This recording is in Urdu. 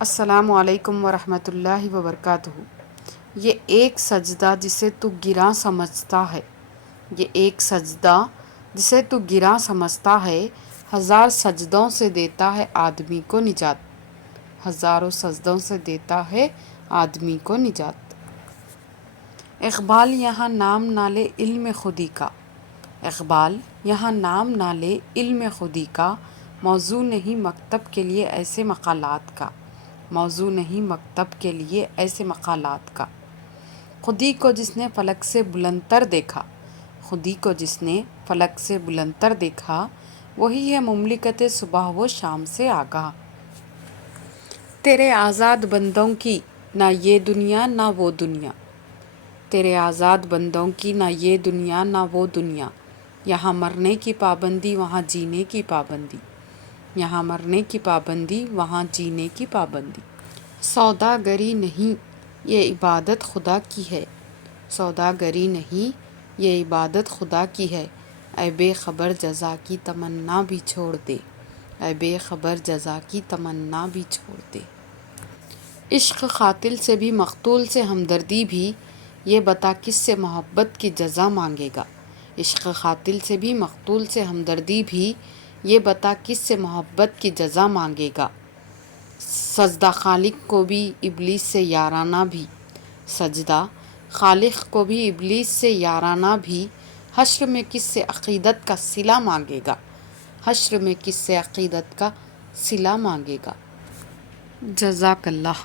السلام علیکم ورحمۃ اللہ وبرکاتہ۔ یہ ایک سجدہ جسے تو گراں سمجھتا ہے، یہ ایک سجدہ جسے تو گراں سمجھتا ہے، ہزار سجدوں سے دیتا ہے آدمی کو نجات، ہزاروں سجدوں سے دیتا ہے آدمی کو نجات۔ اقبال یہاں نام نہ لے علم خودی کا، اقبال یہاں نام نہ لے علم خودی کا، موضوع نہیں مکتب کے لیے ایسے مقالات کا، موضوع نہیں مکتب کے لیے ایسے مقالات کا۔ خودی کو جس نے فلک سے بلند تر دیکھا، خودی کو جس نے فلک سے بلند تر دیکھا، وہی ہے مملکت صبح و شام سے آگاہ۔ تیرے آزاد بندوں کی نہ یہ دنیا نہ وہ دنیا، تیرے آزاد بندوں کی نہ یہ دنیا نہ وہ دنیا، یہاں مرنے کی پابندی وہاں جینے کی پابندی، یہاں مرنے کی پابندی وہاں جینے کی پابندی۔ سوداگری نہیں یہ عبادت خدا کی ہے، سوداگری نہیں یہ عبادت خدا کی ہے، اے بے خبر جزا کی تمنا بھی چھوڑ دے، اے بے خبر جزا کی تمنا بھی چھوڑ دے۔ عشق قاتل سے بھی مقتول سے ہمدردی بھی، یہ بتا کس سے محبت کی جزا مانگے گا، عشق قاتل سے بھی مقتول سے ہمدردی بھی، یہ بتا کس سے محبت کی جزا مانگے گا۔ سجدہ خالق کو بھی ابلیس سے یارانہ بھی، سجدہ خالق کو بھی ابلیس سے یارانہ بھی، حشر میں کس سے عقیدت کا صلہ مانگے گا، حشر میں کس سے عقیدت کا صلہ مانگے گا۔ جزاک اللہ۔